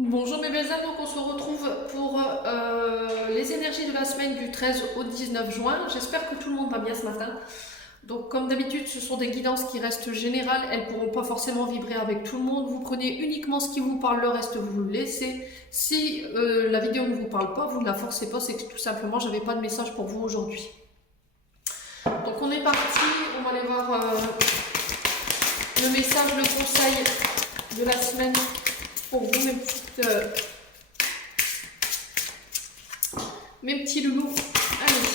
Bonjour mes belles âmes, donc on se retrouve pour les énergies de la semaine du 13 au 19 juin. J'espère que tout le monde va bien ce matin. Donc comme d'habitude, ce sont des guidances qui restent générales, elles ne pourront pas forcément vibrer avec tout le monde. Vous prenez uniquement ce qui vous parle, le reste vous le laissez. Si la vidéo ne vous parle pas, vous ne la forcez pas, c'est que tout simplement j'avais pas de message pour vous aujourd'hui. Donc on est parti, on va aller voir le message, le conseil de la semaine pour vous mes petits loulous. Allez,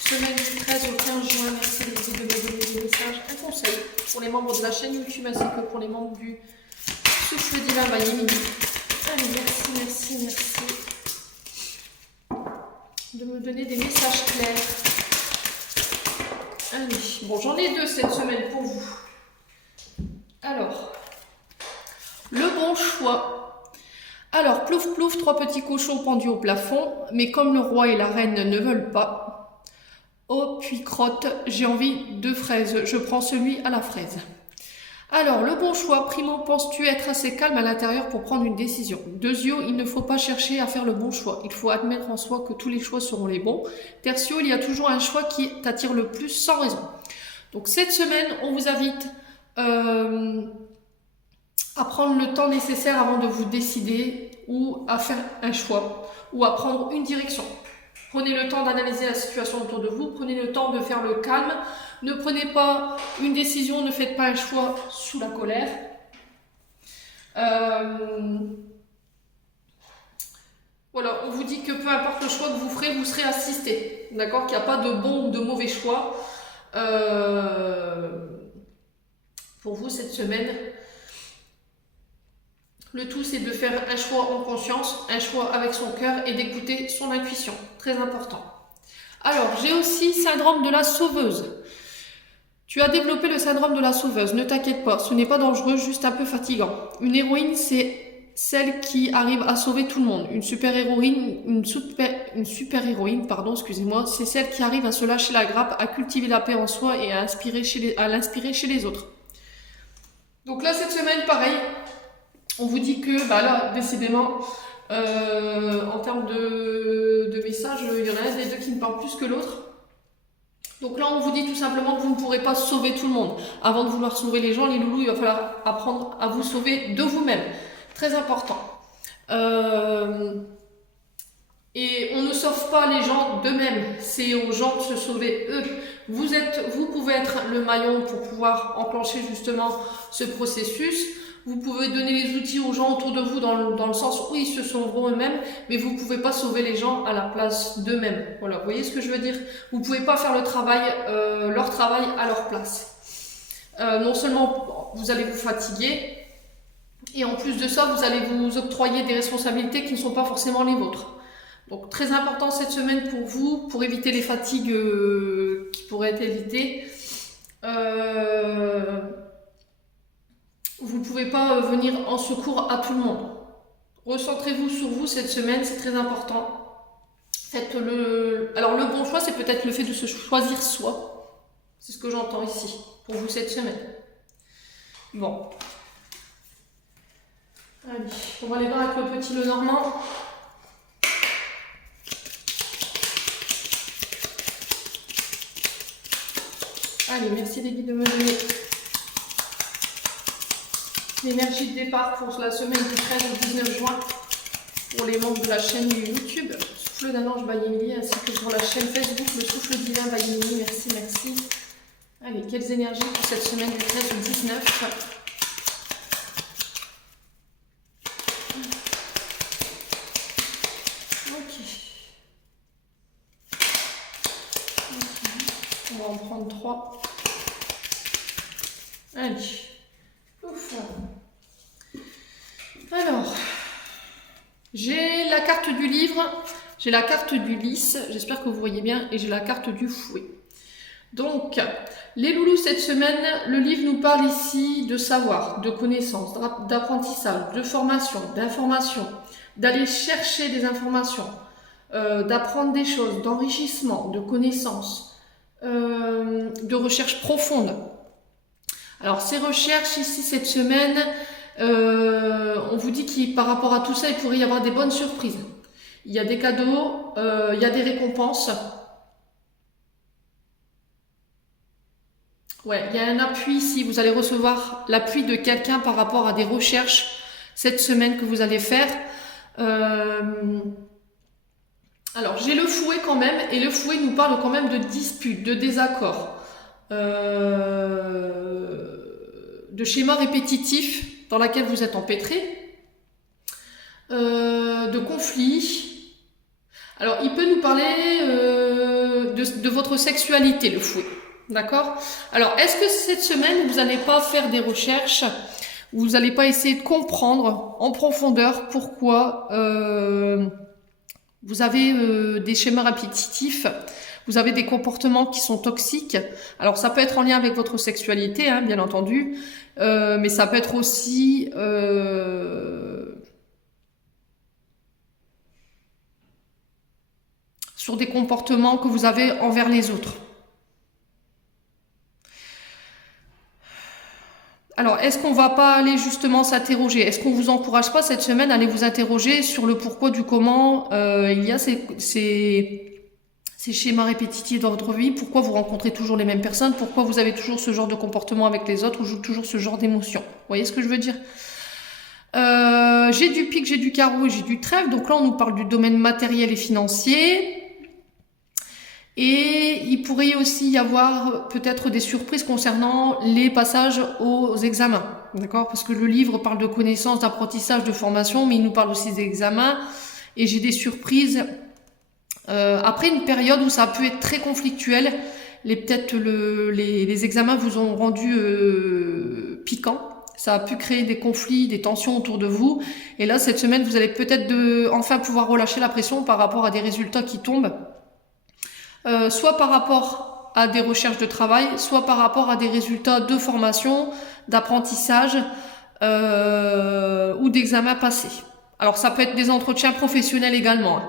semaine du 13 au 15 juin, merci les filles de me donner des messages. Un conseil pour les membres de la chaîne YouTube ainsi que pour les membres du Souffle Divin Vaillé. Allez, merci de me donner des messages clairs. Allez, bon, j'en ai deux cette semaine pour vous. Alors, le bon choix. Alors, plouf plouf, trois petits cochons pendus au plafond, mais comme le roi et la reine ne veulent pas, oh puis crotte, j'ai envie de fraises, je prends celui à la fraise. Alors, le bon choix, primo, penses-tu être assez calme à l'intérieur pour prendre une décision? Deuxio, il ne faut pas chercher à faire le bon choix, il faut admettre en soi que tous les choix seront les bons. Tertio, il y a toujours un choix qui t'attire le plus sans raison. Donc cette semaine, on vous invite à prendre le temps nécessaire avant de vous décider ou à faire un choix ou à prendre une direction. Prenez le temps d'analyser la situation autour de vous, prenez le temps de faire le calme, ne prenez pas une décision, ne faites pas un choix sous la colère. Voilà, on vous dit que peu importe le choix que vous ferez, vous serez assisté, d'accord, qu'il n'y a pas de bon ou de mauvais choix pour vous cette semaine. Le tout, c'est de faire un choix en conscience, un choix avec son cœur et d'écouter son intuition. Très important. Alors, j'ai aussi syndrome de la sauveuse. Tu as développé le syndrome de la sauveuse. Ne t'inquiète pas, ce n'est pas dangereux, juste un peu fatigant. Une héroïne, c'est celle qui arrive à sauver tout le monde. Une super héroïne, excusez-moi, c'est celle qui arrive à se lâcher la grappe, à cultiver la paix en soi et à l'inspirer chez les autres. Donc là, cette semaine, pareil. On vous dit que, bah là, décidément, en termes de messages, il y en a un des deux qui me parle plus que l'autre. Donc là, on vous dit tout simplement que vous ne pourrez pas sauver tout le monde. Avant de vouloir sauver les gens, les loulous, il va falloir apprendre à vous sauver de vous-même. Très important. Et on ne sauve pas les gens d'eux-mêmes, c'est aux gens de se sauver eux. Vous pouvez être le maillon pour pouvoir enclencher justement ce processus. Vous pouvez donner les outils aux gens autour de vous dans le sens où ils se sauveront eux-mêmes, mais vous ne pouvez pas sauver les gens à la place d'eux-mêmes. Voilà, vous voyez ce que je veux dire? Vous ne pouvez pas faire leur travail à leur place. Non seulement vous allez vous fatiguer, et en plus de ça, vous allez vous octroyer des responsabilités qui ne sont pas forcément les vôtres. Donc très important cette semaine pour vous, pour éviter les fatigues qui pourraient être évitées. Vous ne pouvez pas venir en secours à tout le monde. Recentrez-vous sur vous cette semaine, c'est très important. Alors le bon choix, c'est peut-être le fait de se choisir soi. C'est ce que j'entends ici, pour vous cette semaine. Bon. Allez, on va aller voir avec le petit Lenormand. Allez, merci les guides de me donner l'énergie de départ pour la semaine du 13 au 19 juin pour les membres de la chaîne YouTube Souffle d'un ange Vaillé ainsi que pour la chaîne Facebook Le Souffle Divin Vaillé. Merci. Allez, quelles énergies pour cette semaine du 13 au 19? On va en prendre 3. Allez. Ouf. Alors, j'ai la carte du livre, j'ai la carte du lys, j'espère que vous voyez bien, et j'ai la carte du fouet. Donc, les loulous, cette semaine, le livre nous parle ici de savoir, de connaissances, d'apprentissage, de formation, d'information, d'aller chercher des informations, d'apprendre des choses, d'enrichissement, de connaissances, de recherche profonde. Alors ces recherches ici cette semaine, on vous dit qu'il, par rapport à tout ça, il pourrait y avoir des bonnes surprises. Il y a des cadeaux, il y a des récompenses. Ouais, il y a un appui ici. Vous allez recevoir l'appui de quelqu'un par rapport à des recherches cette semaine que vous allez faire. Alors, j'ai le fouet quand même, et le fouet nous parle quand même de disputes, de désaccords, de schémas répétitifs dans lesquels vous êtes empêtrés, de conflits. Alors, il peut nous parler de votre sexualité, le fouet. D'accord? Alors, est-ce que cette semaine, vous n'allez pas faire des recherches, vous n'allez pas essayer de comprendre en profondeur pourquoi vous avez des schémas répétitifs, vous avez des comportements qui sont toxiques. Alors, ça peut être en lien avec votre sexualité, hein, bien entendu, mais ça peut être aussi sur des comportements que vous avez envers les autres. Alors, est-ce qu'on va pas aller justement s'interroger? Est-ce qu'on vous encourage pas cette semaine à aller vous interroger sur le pourquoi du comment il y a ces schémas répétitifs dans votre vie? Pourquoi vous rencontrez toujours les mêmes personnes? Pourquoi vous avez toujours ce genre de comportement avec les autres ou toujours ce genre d'émotions? Vous voyez ce que je veux dire? J'ai du pic, j'ai du carreau et j'ai du trèfle. Donc là, on nous parle du domaine matériel et financier. Et il pourrait aussi y avoir peut-être des surprises concernant les passages aux examens, d'accord? Parce que le livre parle de connaissances, d'apprentissage, de formation, mais il nous parle aussi des examens. Et j'ai des surprises après une période où ça a pu être très conflictuel. Peut-être les examens vous ont rendu piquant. Ça a pu créer des conflits, des tensions autour de vous. Et là, cette semaine, vous allez peut-être enfin pouvoir relâcher la pression par rapport à des résultats qui tombent. Soit par rapport à des recherches de travail, soit par rapport à des résultats de formation, d'apprentissage ou d'examen passé. Alors ça peut être des entretiens professionnels également. Hein.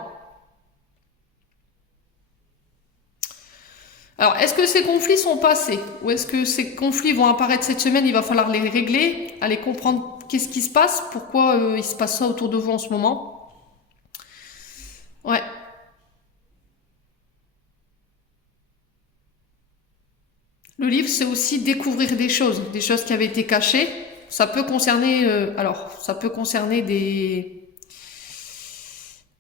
Alors est-ce que ces conflits sont passés ou est-ce que ces conflits vont apparaître cette semaine? Il va falloir les régler, aller comprendre qu'est-ce qui se passe, pourquoi il se passe ça autour de vous en ce moment. Ouais. Le livre, c'est aussi découvrir des choses qui avaient été cachées. Ça peut concerner, ça peut concerner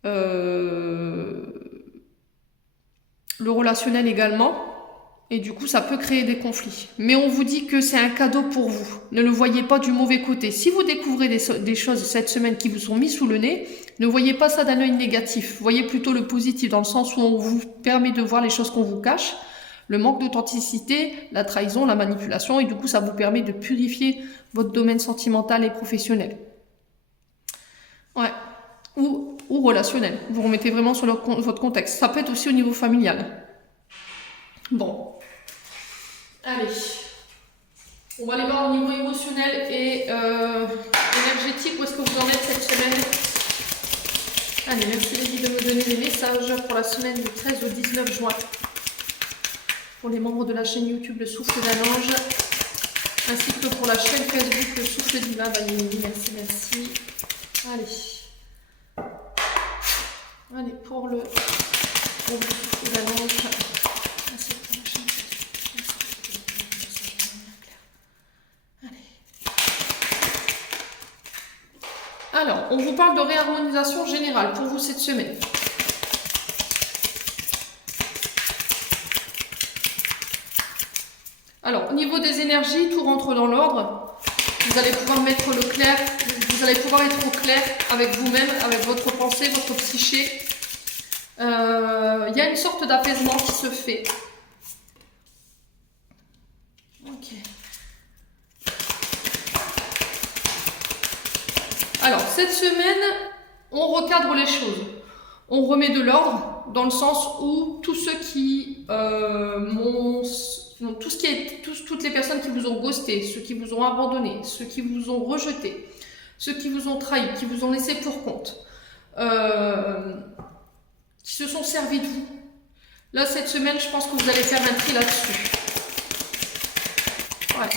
le relationnel également. Et du coup, ça peut créer des conflits. Mais on vous dit que c'est un cadeau pour vous. Ne le voyez pas du mauvais côté. Si vous découvrez des choses cette semaine qui vous sont mises sous le nez, ne voyez pas ça d'un œil négatif. Voyez plutôt le positif dans le sens où on vous permet de voir les choses qu'on vous cache. Le manque d'authenticité, la trahison, la manipulation, et du coup, ça vous permet de purifier votre domaine sentimental et professionnel. Ouais. Ou relationnel. Vous remettez vraiment sur votre contexte. Ça peut être aussi au niveau familial. Bon. Allez. On va aller voir au niveau émotionnel et énergétique. Où est-ce que vous en êtes cette semaine? Allez, merci les filles de me donner des messages pour la semaine du 13 au 19 juin. Pour les membres de la chaîne YouTube Le Souffle d'un Ange, ainsi que pour la chaîne Facebook Le Souffle Divin. Merci, merci. Allez, pour le Souffle d'un Ange. Ainsi que pour la chaîne Facebook. Alors, on vous parle de réharmonisation générale pour vous cette semaine. Alors, au niveau des énergies, tout rentre dans l'ordre. Vous allez pouvoir mettre le clair, vous allez pouvoir être au clair avec vous-même, avec votre pensée, votre psyché. Il y a une sorte d'apaisement qui se fait. Ok. Alors, cette semaine, on recadre les choses. On remet de l'ordre dans le sens où tous ceux qui toutes les personnes qui vous ont ghosté, ceux qui vous ont abandonné, ceux qui vous ont rejeté, ceux qui vous ont trahi, qui vous ont laissé pour compte, qui se sont servis de vous. Là, cette semaine, je pense que vous allez faire un tri là-dessus. Ouais.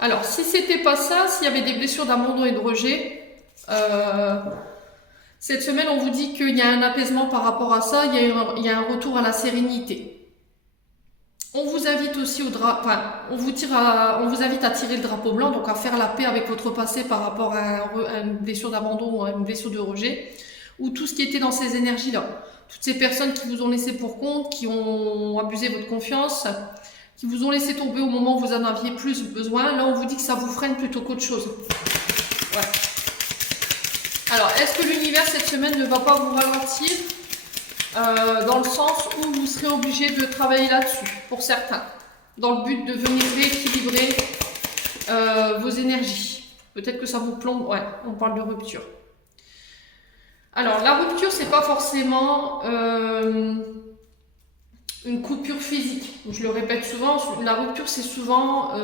Alors, si c'était pas ça, s'il y avait des blessures d'abandon et de rejet, cette semaine, on vous dit qu'il y a un apaisement par rapport à ça, il y a un retour à la sérénité. On vous invite aussi on vous invite à tirer le drapeau blanc, donc à faire la paix avec votre passé par rapport à une blessure d'abandon ou à une blessure de rejet, ou tout ce qui était dans ces énergies-là. Toutes ces personnes qui vous ont laissé pour compte, qui ont abusé de votre confiance, qui vous ont laissé tomber au moment où vous en aviez plus besoin, là on vous dit que ça vous freine plutôt qu'autre chose. Ouais. Alors, est-ce que l'univers cette semaine ne va pas vous ralentir dans le sens où vous serez obligé de travailler là-dessus, pour certains, dans le but de venir rééquilibrer vos énergies. Peut-être que ça vous plombe, ouais, on parle de rupture. Alors, la rupture, c'est pas forcément une coupure physique. Je le répète souvent, la rupture, c'est souvent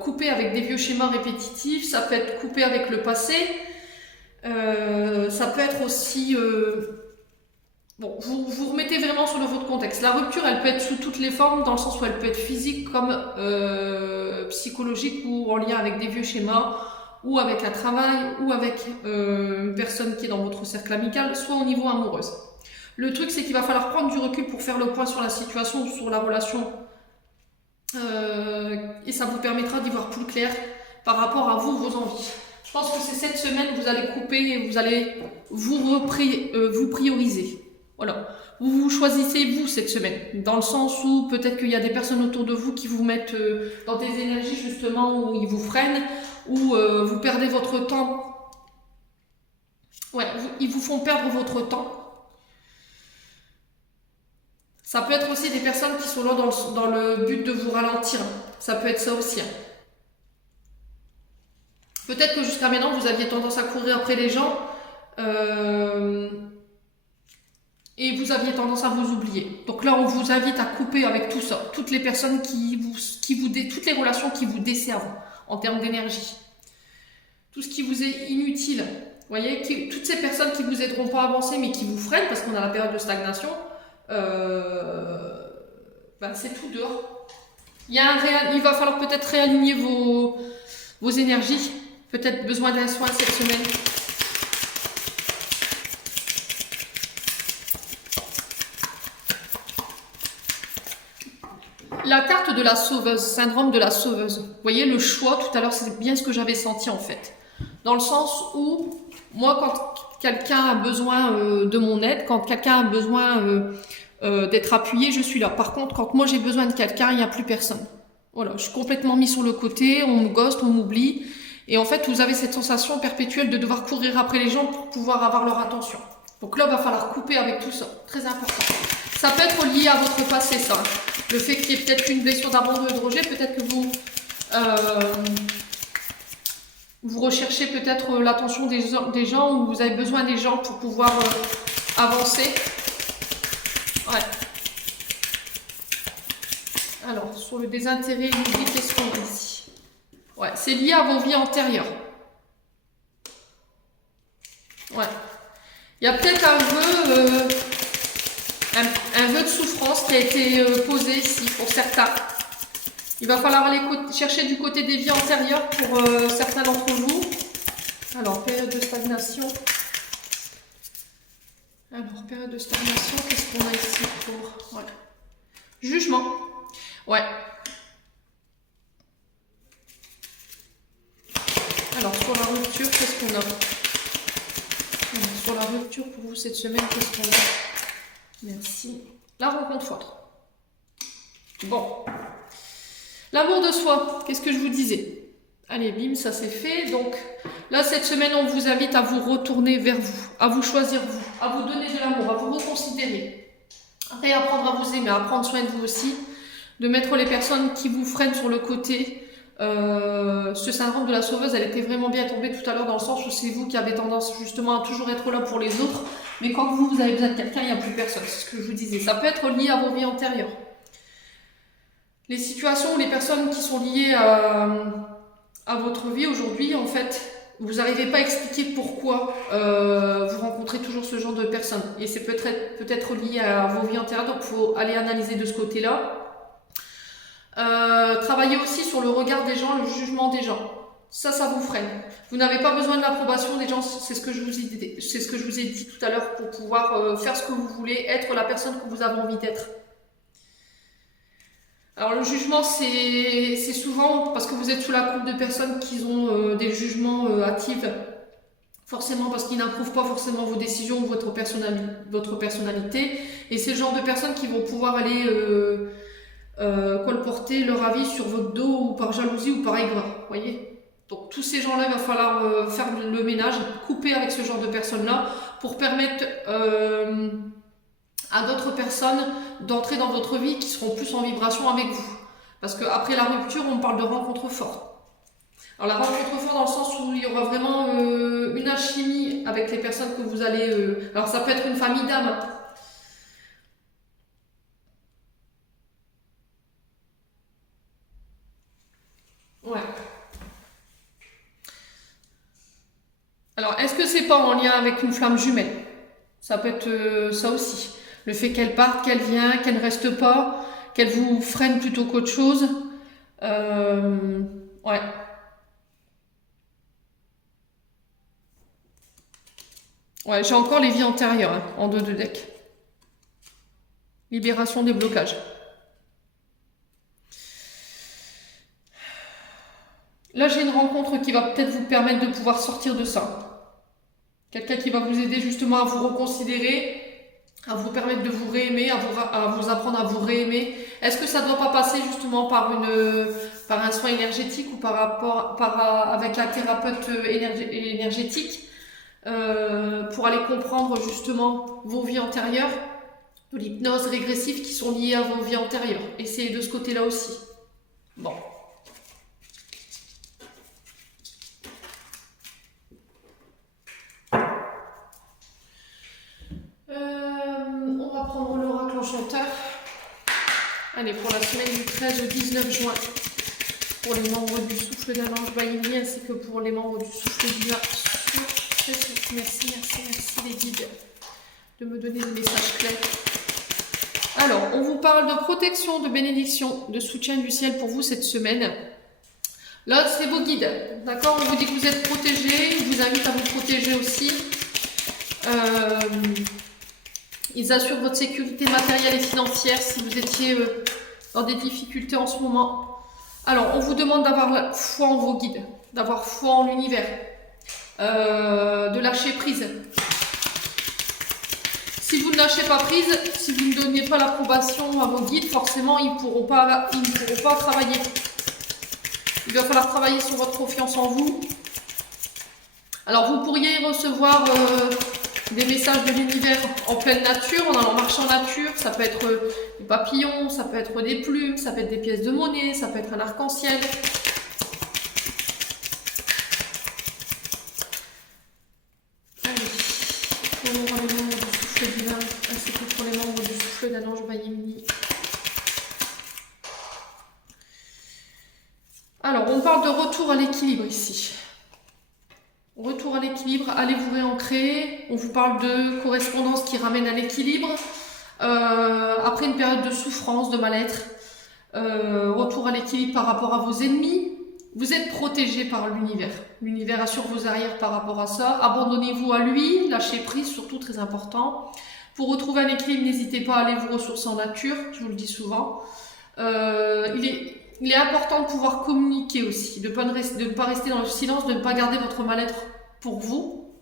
coupé avec des vieux schémas répétitifs, ça peut être coupé avec le passé, ça peut être aussi... Bon, vous remettez vraiment sur votre contexte. La rupture, elle peut être sous toutes les formes, dans le sens où elle peut être physique comme psychologique ou en lien avec des vieux schémas, ou avec un travail, ou avec une personne qui est dans votre cercle amical, soit au niveau amoureux. Le truc, c'est qu'il va falloir prendre du recul pour faire le point sur la situation, sur la relation, et ça vous permettra d'y voir plus clair par rapport à vous, vos envies. Je pense que c'est cette semaine que vous allez couper et vous allez vous prioriser. Voilà, vous choisissez vous cette semaine, dans le sens où peut-être qu'il y a des personnes autour de vous qui vous mettent dans des énergies justement où ils vous freinent, où vous perdez votre temps. Ouais, ils vous font perdre votre temps. Ça peut être aussi des personnes qui sont là dans le but de vous ralentir. Ça peut être ça aussi. Peut-être que jusqu'à maintenant, vous aviez tendance à courir après les gens. Et vous aviez tendance à vous oublier. Donc là, on vous invite à couper avec tout ça. Toutes les personnes toutes les relations qui vous desservent en termes d'énergie. Tout ce qui vous est inutile. Vous voyez, toutes ces personnes qui vous aideront pas à avancer, mais qui vous freinent, parce qu'on a la période de stagnation, c'est tout dehors. Il va falloir peut-être réaligner vos énergies. Peut-être besoin d'un soin cette semaine. La carte de la sauveuse, syndrome de la sauveuse. Vous voyez, le choix, tout à l'heure, c'est bien ce que j'avais senti en fait. Dans le sens où, moi, quand quelqu'un a besoin de mon aide, quand quelqu'un a besoin d'être appuyé, je suis là. Par contre, quand moi j'ai besoin de quelqu'un, il n'y a plus personne. Voilà, je suis complètement mis sur le côté, on me ghoste, on m'oublie. Et en fait, vous avez cette sensation perpétuelle de devoir courir après les gens pour pouvoir avoir leur attention. Donc là, il va falloir couper avec tout ça. Très important. Ça peut être lié à votre passé, ça. Le fait qu'il y ait peut-être une blessure d'abandon et de rejet, peut-être que vous recherchez peut-être l'attention des gens ou vous avez besoin des gens pour pouvoir avancer. Ouais. Alors, sur le désintérêt, l'oubli, qu'est-ce qu'on a ici? Ouais, c'est lié à vos vies antérieures. Ouais. Il y a peut-être un vœu de souffrance qui a été posé ici pour certains. Il va falloir aller chercher du côté des vies antérieures pour certains d'entre vous. Alors, période de stagnation. Alors, période de stagnation, qu'est-ce qu'on a ici pour... Voilà. Jugement. Ouais. Alors, sur la rupture, qu'est-ce qu'on a? Alors, sur la rupture, pour vous, cette semaine, qu'est-ce qu'on a? Merci. La rencontre forte. Bon. L'amour de soi, qu'est-ce que je vous disais? Allez, bim, ça c'est fait. Donc, là, cette semaine, on vous invite à vous retourner vers vous, à vous choisir vous, à vous donner de l'amour, à vous reconsidérer, à réapprendre à vous aimer, à prendre soin de vous aussi, de mettre les personnes qui vous freinent sur le côté. Ce syndrome de la sauveuse, elle était vraiment bien tombée tout à l'heure dans le sens où c'est vous qui avez tendance justement à toujours être là pour les autres, mais quand vous avez besoin de quelqu'un, il n'y a plus personne, c'est ce que je vous disais. Ça peut être lié à vos vies antérieures. Les situations ou les personnes qui sont liées à votre vie aujourd'hui, en fait, vous n'arrivez pas à expliquer pourquoi vous rencontrez toujours ce genre de personnes. Et c'est peut-être lié à vos vies antérieures, donc il faut aller analyser de ce côté-là. Travaillez aussi sur le regard des gens, le jugement des gens. Ça vous freine. Vous n'avez pas besoin de l'approbation des gens, c'est ce que je vous ai dit, c'est ce que je vous ai dit tout à l'heure pour pouvoir faire ce que vous voulez, être la personne que vous avez envie d'être. Alors le jugement, c'est souvent parce que vous êtes sous la coupe de personnes qui ont des jugements hâtifs, forcément parce qu'ils n'approuvent pas forcément vos décisions ou votre personnalité. Et c'est le genre de personnes qui vont pouvoir aller colporter leur avis sur votre dos ou par jalousie ou par aigreur, voyez. Donc tous ces gens-là, il va falloir faire le ménage, couper avec ce genre de personnes-là pour permettre à d'autres personnes d'entrer dans votre vie qui seront plus en vibration avec vous. Parce qu'après la rupture, on parle de rencontre forte. Alors la rencontre forte dans le sens où il y aura vraiment une alchimie avec les personnes que vous allez... alors ça peut être une famille d'âmes. Ouais. Alors est-ce que c'est pas en lien avec une flamme jumelle? Ça peut être ça aussi. Le fait qu'elle parte, qu'elle vient, qu'elle ne reste pas, qu'elle vous freine plutôt qu'autre chose. Ouais. Ouais, j'ai encore les vies antérieures hein, en 2 de deck. Libération des blocages. Là, j'ai une rencontre qui va peut-être vous permettre de pouvoir sortir de ça. Quelqu'un qui va vous aider justement à vous reconsidérer, à vous permettre de vous réaimer, à vous apprendre à vous réaimer. Est-ce que ça ne doit pas passer justement par un soin énergétique ou avec la thérapeute énergétique pour aller comprendre justement vos vies antérieures, de l'hypnose régressive qui sont liées à vos vies antérieures. Essayez de ce côté-là aussi. Bon. On va prendre l'oracle enchanteur. Allez, pour la semaine du 13 au 19 juin, pour les membres du souffle d'un ange Bahimi, ainsi que pour les membres du souffle divin. Merci les guides de me donner des messages clairs. Alors, on vous parle de protection, de bénédiction, de soutien du ciel pour vous cette semaine. Là, c'est vos guides, d'accord? On vous dit que vous êtes protégés, on vous invite à vous protéger aussi. Ils assurent votre sécurité matérielle et financière si vous étiez dans des difficultés en ce moment. Alors, on vous demande d'avoir foi en vos guides, d'avoir foi en l'univers, de lâcher prise. Si vous ne lâchez pas prise, si vous ne donnez pas l'approbation à vos guides, forcément, ils ne pourront pas travailler. Il va falloir travailler sur votre confiance en vous. Alors, vous pourriez recevoir des messages de l'univers en pleine nature, en allant marcher en nature. Ça peut être des papillons, ça peut être des plumes, ça peut être des pièces de monnaie, ça peut être un arc-en-ciel. Allez, pour les membres du souffle divin, ainsi que pour les membres du souffle d'un ange Bahimi. Alors, on parle de retour à l'équilibre ici. Retour à l'équilibre, allez vous réancrer. On vous parle de correspondance qui ramène à l'équilibre. Après une période de souffrance, de mal-être. Retour à l'équilibre par rapport à vos ennemis. Vous êtes protégé par l'univers. L'univers assure vos arrières par rapport à ça. Abandonnez-vous à lui, lâchez prise, surtout très important. Pour retrouver un équilibre, n'hésitez pas à aller vous ressourcer en nature, je vous le dis souvent. Il est important de pouvoir communiquer aussi, de ne pas rester dans le silence, de ne pas garder votre mal-être pour vous.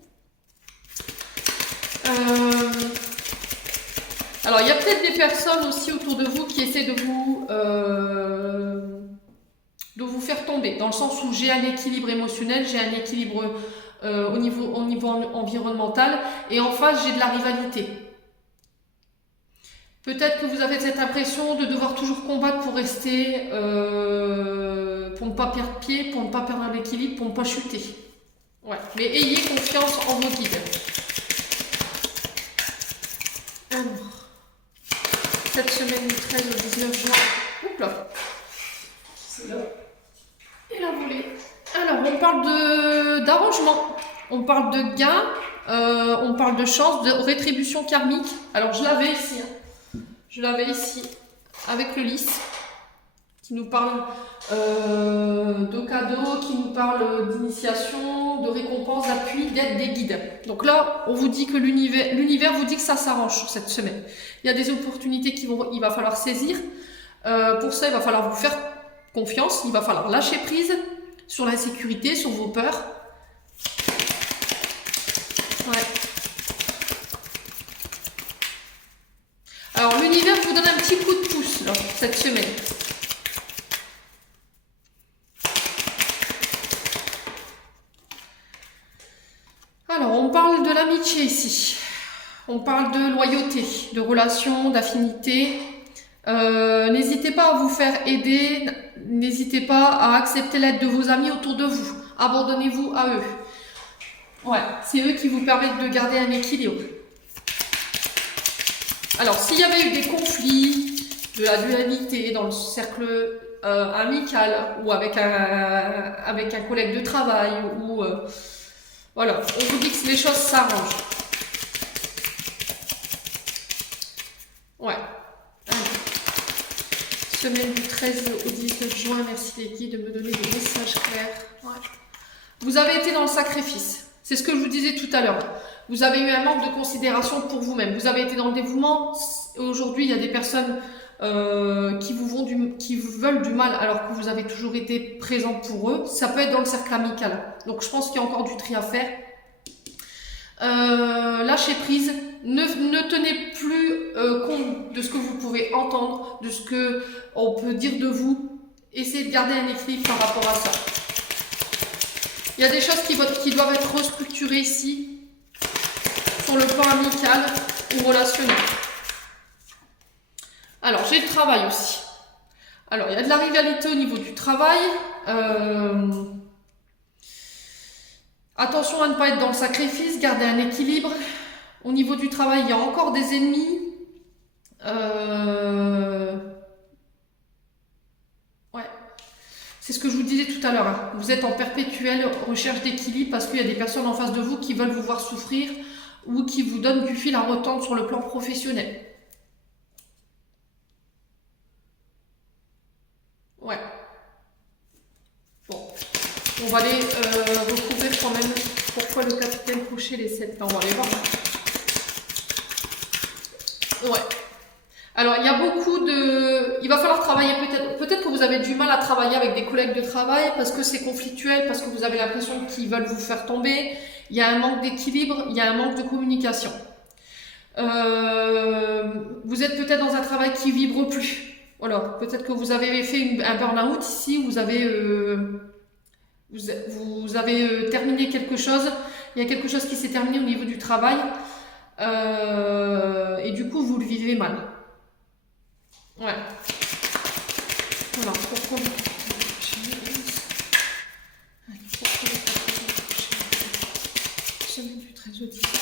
Alors, il y a peut-être des personnes aussi autour de vous qui essaient de vous faire tomber, dans le sens où j'ai un équilibre émotionnel, j'ai un équilibre au niveau environnemental, et en face, j'ai de la rivalité. Peut-être que vous avez cette impression de devoir toujours combattre pour rester, pour ne pas perdre pied, pour ne pas perdre l'équilibre, pour ne pas chuter. Ouais. Mais ayez confiance en vos guides. Alors, cette semaine du 13 au 19 juin, hop là, c'est là, et la volée. Alors, on parle d'arrangement, on parle de gain, on parle de chance, de rétribution karmique. Alors, je l'avais ici, hein. Je l'avais ici avec le lys. qui nous parle de cadeaux, qui nous parle d'initiation, de récompense, d'appui, d'aide, des guides. Donc là, on vous dit que l'univers vous dit que ça s'arrange sur cette semaine. Il y a des opportunités il va falloir saisir. Pour ça, il va falloir vous faire confiance, il va falloir lâcher prise sur l'insécurité, sur vos peurs. Ouais. Alors l'univers vous donne un petit coup de pouce là, cette semaine. Alors on parle de l'amitié ici. On parle de loyauté, de relations, d'affinité. N'hésitez pas à vous faire aider, n'hésitez pas à accepter l'aide de vos amis autour de vous. Abandonnez-vous à eux. Ouais, c'est eux qui vous permettent de garder un équilibre. Alors, s'il y avait eu des conflits, de la dualité dans le cercle amical ou avec un collègue de travail, ou voilà, on vous dit que les choses s'arrangent. Ouais. Semaine du 13 au 19 juin, merci les guides de me donner des messages clairs. Ouais. Vous avez été dans le sacrifice. C'est ce que je vous disais tout à l'heure. Vous avez eu un manque de considération pour vous-même. Vous avez été dans le dévouement. Aujourd'hui, il y a des personnes qui vous veulent du mal alors que vous avez toujours été présent pour eux. Ça peut être dans le cercle amical. Donc, je pense qu'il y a encore du tri à faire. Lâchez prise. Ne tenez plus compte de ce que vous pouvez entendre, de ce que on peut dire de vous. Essayez de garder un équilibre par rapport à ça. Il y a des choses qui doivent être restructurées ici, sur le plan amical ou relationnel. Alors, j'ai le travail aussi. Alors, il y a de la rivalité au niveau du travail. Attention à ne pas être dans le sacrifice, garder un équilibre. Au niveau du travail, il y a encore des ennemis. Ouais. C'est ce que je vous disais tout à l'heure. Hein. Vous êtes en perpétuelle recherche d'équilibre parce qu'il y a des personnes en face de vous qui veulent vous voir souffrir ou qui vous donnent du fil à retordre sur le plan professionnel. Ouais. Bon. On va aller recouvrir quand même pourquoi le capitaine couchait les 7. On va aller voir. Ouais. Alors, il y a beaucoup de... Il va falloir travailler peut-être que vous avez du mal à travailler avec des collègues de travail parce que c'est conflictuel, parce que vous avez l'impression qu'ils veulent vous faire tomber. Il y a un manque d'équilibre, il y a un manque de communication. Vous êtes peut-être dans un travail qui vibre plus. Voilà. Peut-être que vous avez fait un burn-out ici, vous avez terminé quelque chose. Il y a quelque chose qui s'est terminé au niveau du travail. Et du coup, vous le vivez mal. Ouais. Voilà. Pourquoi semaine du 13 au 19.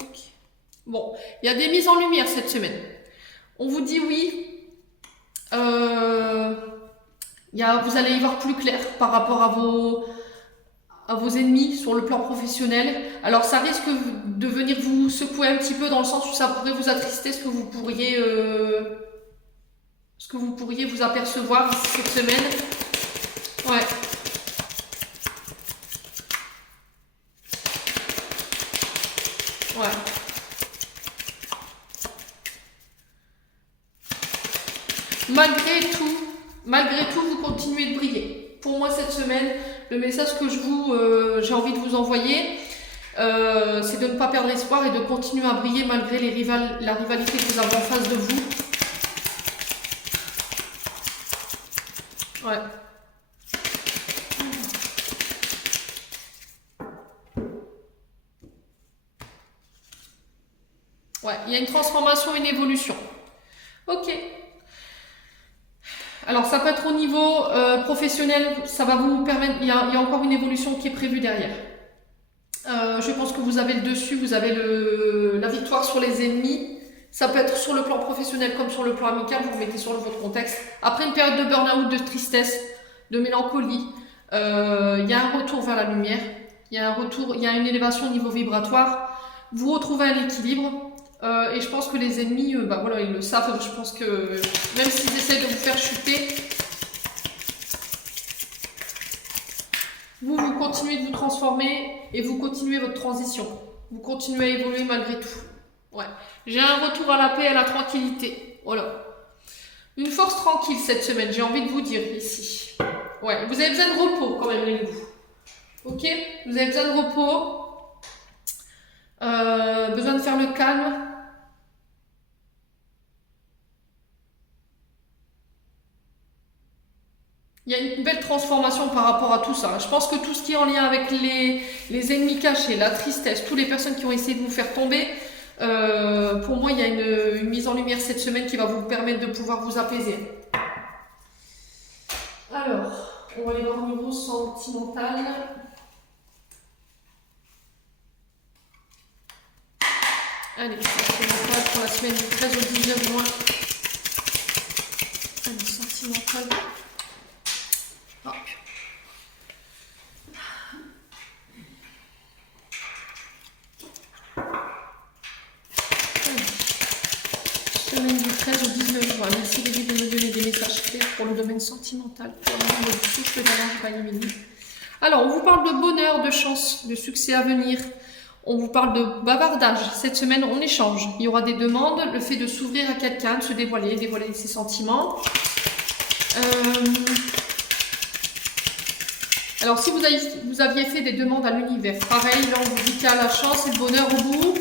Ok. Bon, il y a des mises en lumière cette semaine. On vous dit oui. Vous allez y voir plus clair par rapport à vos ennemis sur le plan professionnel. Alors ça risque de venir vous secouer un petit peu dans le sens où ça pourrait vous attrister ce que vous pourriez vous apercevoir cette semaine. Ouais. Ouais. Malgré tout, vous continuez de briller. Pour moi, cette semaine, le message que j'ai envie de vous envoyer, c'est de ne pas perdre espoir et de continuer à briller malgré la rivalité que vous avez en face de vous. Ouais. Ouais, il y a une transformation, une évolution. Ok. Alors ça peut être au niveau professionnel, ça va vous permettre, il y a encore une évolution qui est prévue derrière. Je pense que vous avez le dessus, vous avez la victoire sur les ennemis. Ça peut être sur le plan professionnel comme sur le plan amical, vous remettez sur votre contexte. Après une période de burn-out, de tristesse, de mélancolie, il y a un retour vers la lumière, il y a une élévation au niveau vibratoire. Vous retrouvez un équilibre. Et je pense que les ennemis, bah voilà, ils le savent. Je pense que même s'ils essaient de vous faire chuter, vous continuez de vous transformer et vous continuez votre transition. Vous continuez à évoluer malgré tout. Ouais. J'ai un retour à la paix et à la tranquillité. Voilà. Une force tranquille cette semaine, j'ai envie de vous dire ici. Ouais, vous avez besoin de repos quand même, les loups. Ok? Vous avez besoin de repos. Besoin de faire le calme. Il y a une belle transformation par rapport à tout ça. Je pense que tout ce qui est en lien avec les ennemis cachés, la tristesse, toutes les personnes qui ont essayé de vous faire tomber, pour moi, il y a une mise en lumière cette semaine qui va vous permettre de pouvoir vous apaiser. Alors, on va aller voir au niveau sentimental. Allez, sentimental pour la semaine du 13 au 19 juin. Allez, sentimental. Hop. Semaine du 13 au 19 juin. Merci les guides de me donner des messages clés pour le domaine sentimental. Pour le nombre du souffle d'Alain. Alors, on vous parle de bonheur, de chance, de succès à venir. On vous parle de bavardage. Cette semaine, on échange. Il y aura des demandes, le fait de s'ouvrir à quelqu'un, de se dévoiler ses sentiments. Alors, si vous aviez fait des demandes à l'univers, pareil, là, on vous dit qu'il y a la chance et le bonheur au bout.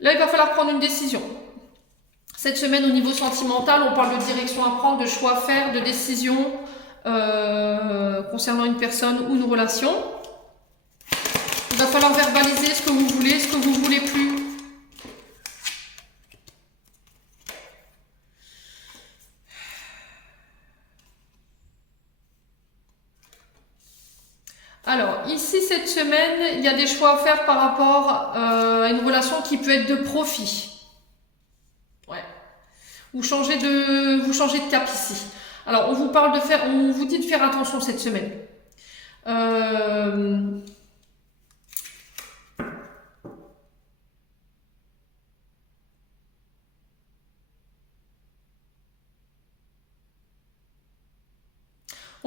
Là, il va falloir prendre une décision. Cette semaine, au niveau sentimental, on parle de direction à prendre, de choix à faire, de décision concernant une personne ou une relation. Il va falloir verbaliser ce que vous voulez, ce que vous ne voulez plus. Alors, ici, cette semaine, il y a des choix à faire par rapport à une relation qui peut être de profit. Ouais. Vous changez de cap ici. Alors, on vous dit de faire attention cette semaine.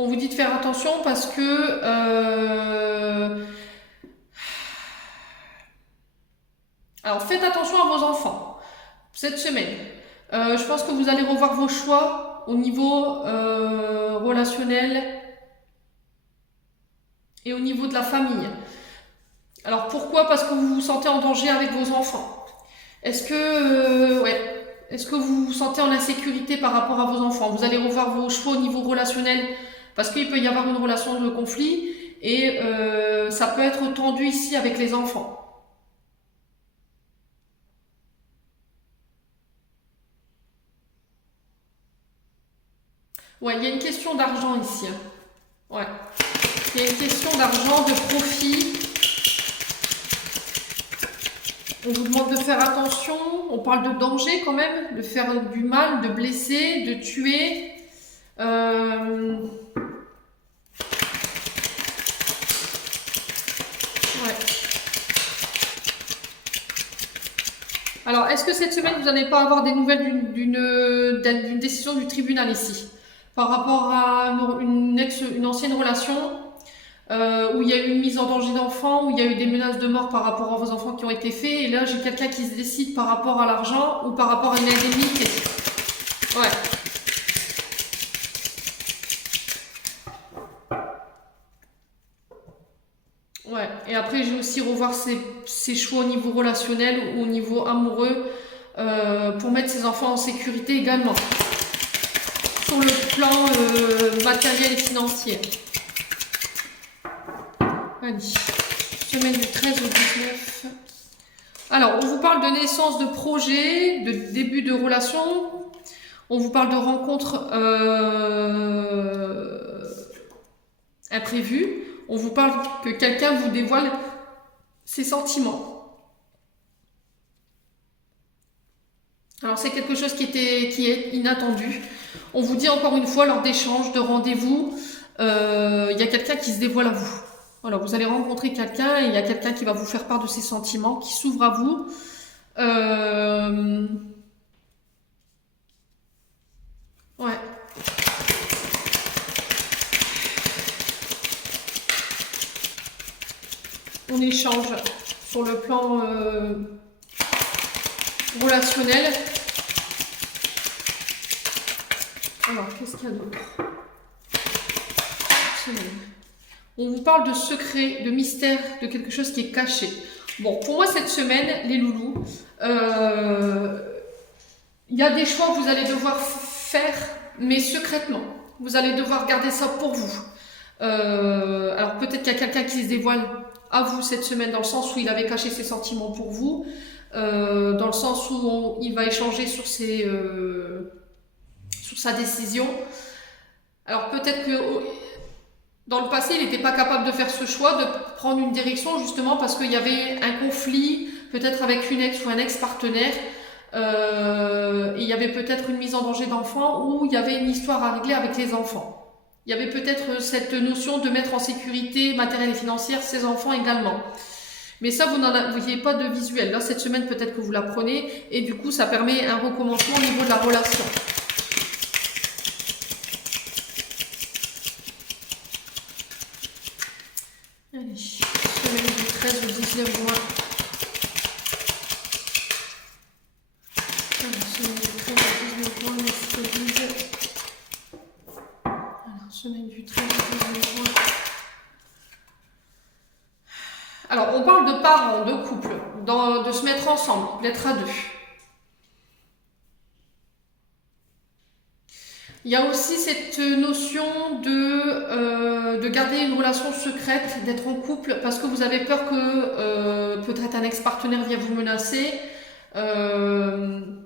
On vous dit de faire attention parce que alors faites attention à vos enfants cette semaine. Je pense que vous allez revoir vos choix au niveau relationnel et au niveau de la famille. Alors pourquoi? Parce que vous vous sentez en danger avec vos enfants. Est-ce que vous vous sentez en insécurité par rapport à vos enfants? Vous allez revoir vos choix au niveau relationnel parce qu'il peut y avoir une relation de conflit et ça peut être tendu ici avec les enfants. Ouais, il y a une question d'argent ici. Ouais. Il y a une question d'argent, de profit. On vous demande de faire attention. On parle de danger quand même, de faire du mal, de blesser, de tuer. Ouais. Alors, est-ce que cette semaine, vous n'allez pas avoir des nouvelles d'une décision du tribunal ici par rapport à une ancienne relation où il y a eu une mise en danger d'enfants, où il y a eu des menaces de mort par rapport à vos enfants qui ont été faits. Et là, j'ai quelqu'un qui se décide par rapport à l'argent ou par rapport à une indemnité. Ouais. Ouais. Et après, j'ai aussi revoir ses choix au niveau relationnel ou au niveau amoureux pour mettre ses enfants en sécurité également. Sur le plan matériel et financier. Allez, semaine du 13 au 19. Alors, on vous parle de naissance de projet, de début de relation. On vous parle de rencontres imprévues. On vous parle que quelqu'un vous dévoile ses sentiments. Alors, c'est quelque chose qui est inattendu. On vous dit encore une fois lors d'échanges, de rendez-vous, il y a quelqu'un qui se dévoile à vous. Voilà, vous allez rencontrer quelqu'un et il y a quelqu'un qui va vous faire part de ses sentiments, qui s'ouvre à vous. Ouais. On échange sur le plan relationnel. Alors, qu'est-ce qu'il y a d'autre? On vous parle de secret, de mystère, de quelque chose qui est caché. Bon, pour moi, cette semaine, les loulous, il y a des choix que vous allez devoir faire, mais secrètement. Vous allez devoir garder ça pour vous. Alors, peut-être qu'il y a quelqu'un qui se dévoile à vous cette semaine, dans le sens où il avait caché ses sentiments pour vous, dans le sens où il va échanger sur sa décision. Alors, peut-être que dans le passé, il n'était pas capable de faire ce choix, de prendre une direction, justement parce qu'il y avait un conflit, peut-être avec une ex ou un ex-partenaire, et il y avait peut-être une mise en danger d'enfants, ou il y avait une histoire à régler avec les enfants. Il y avait peut-être cette notion de mettre en sécurité matérielle et financière ses enfants également. Mais ça, vous n'avez pas de visuel. Là, cette semaine, peut-être que vous la prenez, et du coup, ça permet un recommencement au niveau de la relation. Allez, semaine du 13 au 19 juin. Alors, semaine du 13 au 19 juin, mercredi. Alors, semaine du 13 au 19 juin. Alors, on parle de parents, de couple, de se mettre ensemble, d'être à deux. Il y a aussi cette notion de garder une relation secrète, d'être en couple, parce que vous avez peur que peut-être un ex-partenaire vienne vous menacer. Il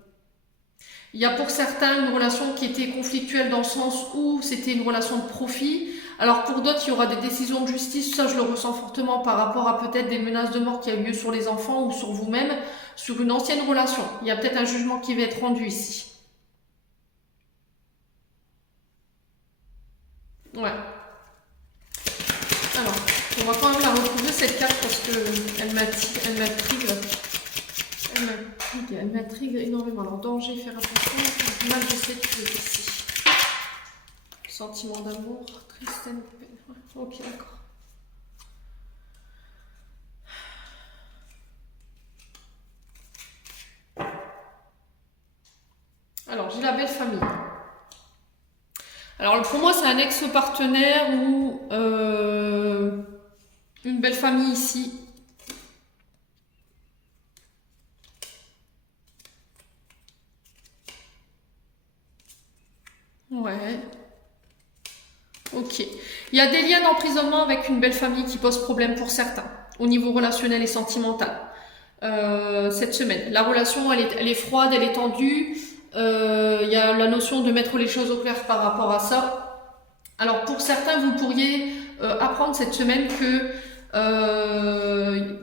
y a pour certains une relation qui était conflictuelle dans le sens où c'était une relation de profit. Alors pour d'autres, il y aura des décisions de justice, ça je le ressens fortement par rapport à peut-être des menaces de mort qui a eu lieu sur les enfants ou sur vous-même, sur une ancienne relation. Il y a peut-être un jugement qui va être rendu ici. Ouais. Alors, on va quand même la retrouver cette carte parce que elle m'intrigue énormément. Alors, danger, faire attention, mal de sécurité ici. Sentiment d'amour, tristesse, peine. Ouais, ok, d'accord. Alors, j'ai la belle famille. Alors pour moi c'est un ex-partenaire ou une belle famille ici. Ouais. Ok. Il y a des liens d'emprisonnement avec une belle famille qui posent problème pour certains, au niveau relationnel et sentimental. Cette semaine. La relation elle est froide, elle est tendue. Il y a la notion de mettre les choses au clair par rapport à ça. Alors pour certains, vous pourriez apprendre cette semaine que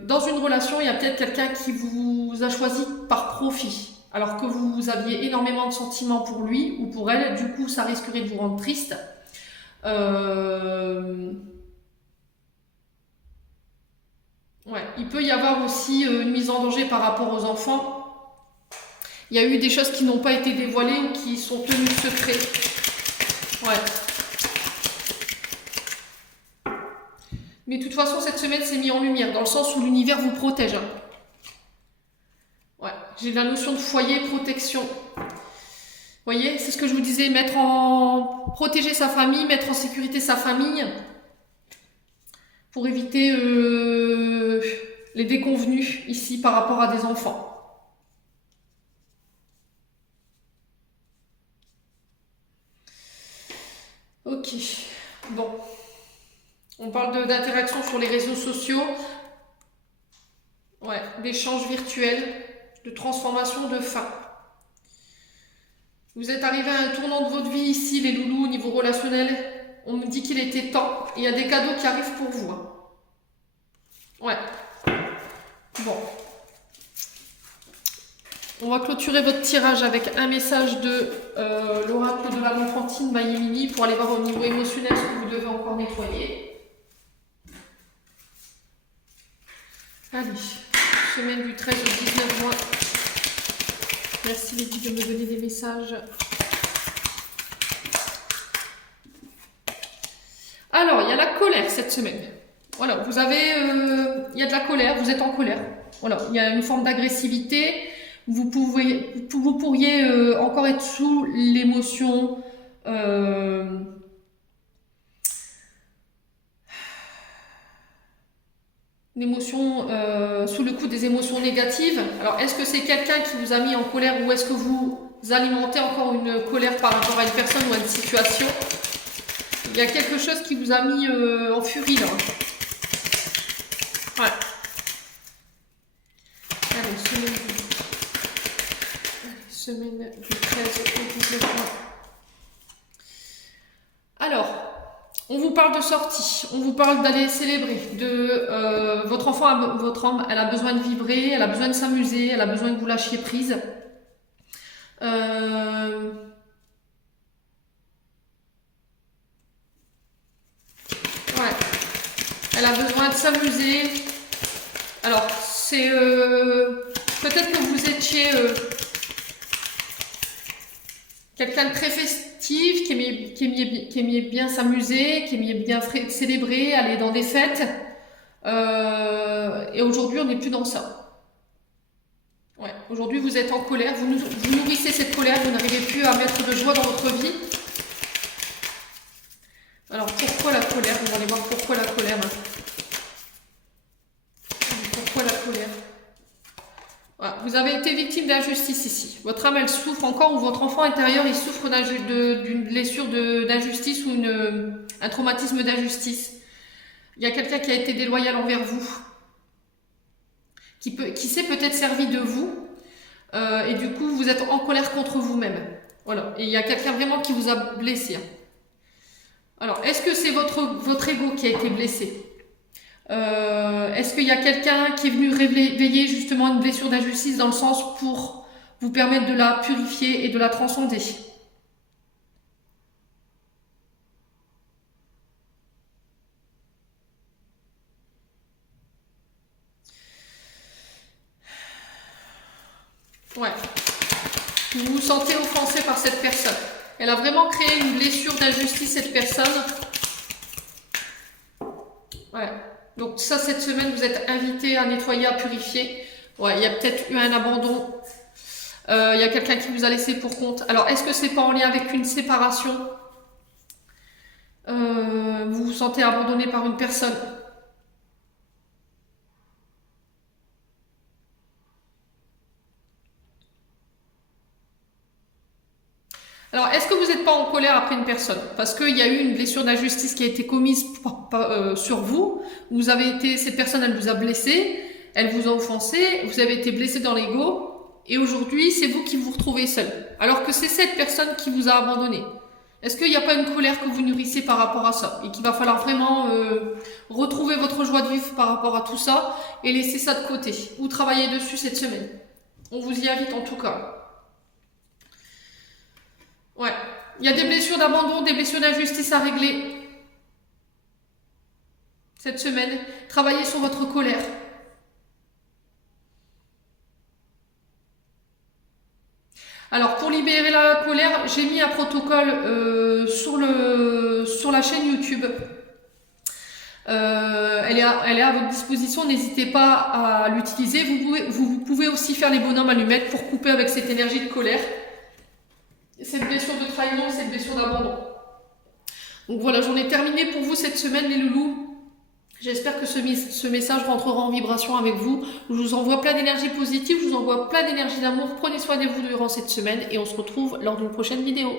dans une relation, il y a peut-être quelqu'un qui vous a choisi par profit, alors que vous aviez énormément de sentiments pour lui ou pour elle. Du coup, ça risquerait de vous rendre triste. Ouais, il peut y avoir aussi une mise en danger par rapport aux enfants. Il y a eu des choses qui n'ont pas été dévoilées ou qui sont tenues secret. Ouais. Mais de toute façon, cette semaine, c'est mis en lumière, dans le sens où l'univers vous protège. Ouais, j'ai la notion de foyer, protection. Vous voyez, c'est ce que je vous disais, protéger sa famille, mettre en sécurité sa famille, pour éviter les déconvenus ici par rapport à des enfants. Ok, bon. On parle d'interaction sur les réseaux sociaux. Ouais, d'échanges virtuels, de transformation, de fin. Vous êtes arrivé à un tournant de votre vie ici, les loulous, au niveau relationnel. On me dit qu'il était temps. Il y a des cadeaux qui arrivent pour vous. Hein. Ouais. Bon. On va clôturer votre tirage avec un message de l'oracle de la Enfantine Mayemini pour aller voir au niveau émotionnel ce que vous devez encore nettoyer. Allez, semaine du 13 au 19 juin. Merci les guides de me donner des messages. Alors, il y a la colère cette semaine. Voilà, vous avez, il y a de la colère, vous êtes en colère. Voilà, il y a une forme d'agressivité. Vous pourriez encore être sous l'émotion. Sous le coup des émotions négatives. Alors, est-ce que c'est quelqu'un qui vous a mis en colère ou est-ce que vous alimentez encore une colère par rapport à une personne ou à une situation? Il y a quelque chose qui vous a mis en furie là. Ouais. Allez, semaine du 13 au 19 juin. Alors, on vous parle de sortie, on vous parle d'aller célébrer, de votre enfant, votre âme, elle a besoin de vibrer, elle a besoin de s'amuser, elle a besoin que vous lâchiez prise. Ouais, elle a besoin de s'amuser. Alors, c'est peut-être que vous étiez quelqu'un de très festif, qui aimait bien s'amuser, qui aimait bien célébrer, aller dans des fêtes. Et aujourd'hui, on n'est plus dans ça. Ouais, aujourd'hui, vous êtes en colère, vous nourrissez cette colère, vous n'arrivez plus à mettre de joie dans votre vie. Alors, pourquoi la colère? On va aller voir pourquoi la colère. Pourquoi la colère? Voilà. Vous avez été victime d'injustice ici. Votre âme, elle souffre encore, ou votre enfant intérieur, il souffre d'une blessure d'injustice ou un traumatisme d'injustice. Il y a quelqu'un qui a été déloyal envers vous, qui s'est peut-être servi de vous, et du coup, vous êtes en colère contre vous-même. Voilà. Et il y a quelqu'un vraiment qui vous a blessé. Alors, est-ce que c'est votre ego qui a été blessé? Est-ce qu'il y a quelqu'un qui est venu réveiller justement une blessure d'injustice dans le sens pour vous permettre de la purifier et de la transcender? Ouais. Vous vous sentez offensé par cette personne. Elle a vraiment créé une blessure d'injustice, cette personne. Ouais. Donc ça, cette semaine, vous êtes invité à nettoyer, à purifier. Ouais, il y a peut-être eu un abandon. Il y a quelqu'un qui vous a laissé pour compte. Alors, est-ce que c'est pas en lien avec une séparation? Vous vous sentez abandonné par une personne? Alors, est-ce que vous n'êtes pas en colère après une personne? Parce qu'il y a eu une blessure d'injustice qui a été commise sur vous. Cette personne, elle vous a blessé, elle vous a offensé, vous avez été blessé dans l'ego, et aujourd'hui, c'est vous qui vous retrouvez seul. Alors que c'est cette personne qui vous a abandonné. Est-ce qu'il n'y a pas une colère que vous nourrissez par rapport à ça? Et qu'il va falloir vraiment retrouver votre joie de vivre par rapport à tout ça, et laisser ça de côté. Ou travailler dessus cette semaine. On vous y invite en tout cas. Ouais, il y a des blessures d'abandon, des blessures d'injustice à régler cette semaine. Travaillez sur votre colère. Alors, pour libérer la colère, j'ai mis un protocole sur la chaîne YouTube. Elle est à votre disposition, n'hésitez pas à l'utiliser. Vous pouvez aussi faire les bonhommes allumettes pour couper avec cette énergie de colère. Cette blessure de trahison, cette blessure d'abandon. Donc voilà, j'en ai terminé pour vous cette semaine, les loulous. J'espère que ce message rentrera en vibration avec vous. Je vous envoie plein d'énergie positive, je vous envoie plein d'énergie d'amour. Prenez soin de vous durant cette semaine et on se retrouve lors d'une prochaine vidéo.